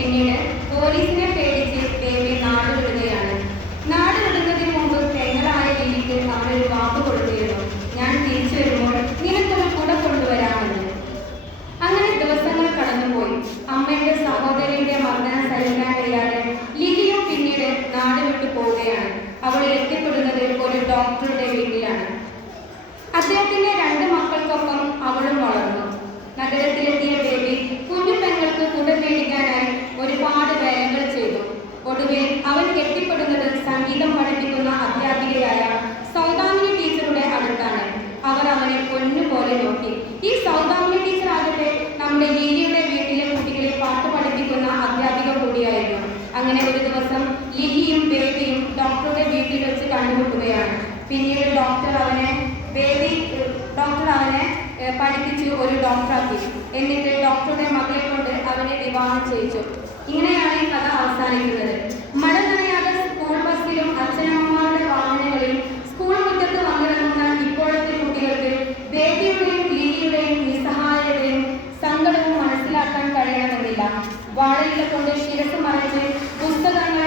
പിന്നീട് പോലീസിനെ പേടിച്ച് ദേവി നാട് വിടുകയാണ് നാട് വിടുന്നതിന് മുമ്പ് പെങ്ങളായ ലിലിക്ക് അവനൊരു വാക്ക് കൊടുത്തിരുന്നു. ഞാൻ തിരിച്ചു വരുമ്പോൾ നിനക്കൊരു കൂടെ കൊണ്ടുവരാമെന്ന്. അങ്ങനെ ദിവസങ്ങൾ കടന്നുപോയി. അമ്മയുടെ സഹോദരിയുടെ മർദ്ദനം സഹിക്കാൻ കഴിയാതെ ലിലിയും പിന്നീട് നാട് വിട്ടു പോവുകയാണ്. അവൾ എത്തിപ്പെടുന്നത് ഒരു ഡോക്ടറുടെ വീട്ടിലാണ്. അദ്ദേഹത്തിന്റെ രണ്ട് മക്കൾക്കൊപ്പം അവളും കൊടുക്കുകയാണ് പിന്നീട് ഡോക്ടർ അവനെ വേദി ഡോക്ടർ അവനെ പഠിപ്പിച്ച് ഒരു ഡോക്ടറാക്കി എന്നിട്ട് ഡോക്ടറുടെ മകളെ കൊണ്ട് അവനെ വിവാഹം ചെയ്യിച്ചു. ഇങ്ങനെയാണ് ഈ കഥ അവസാനിക്കുന്നത്. മഴ നനയാതെ സ്കൂൾ ബസ്സിലും അച്ഛനമ്മമാരുടെ വാഹനങ്ങളിലും സ്കൂൾ മുറ്റത്ത് വന്നിറങ്ങുന്ന ഇപ്പോഴത്തെ കുട്ടികൾക്ക് വേദിയുടെയും ലീലിയുടെയും നിസ്സഹായതയും സങ്കടവും മനസ്സിലാക്കാൻ കഴിയണമെന്നില്ല. വാഴയില കൊണ്ട് ശിരസ് മറിച്ച് പുസ്തകങ്ങൾ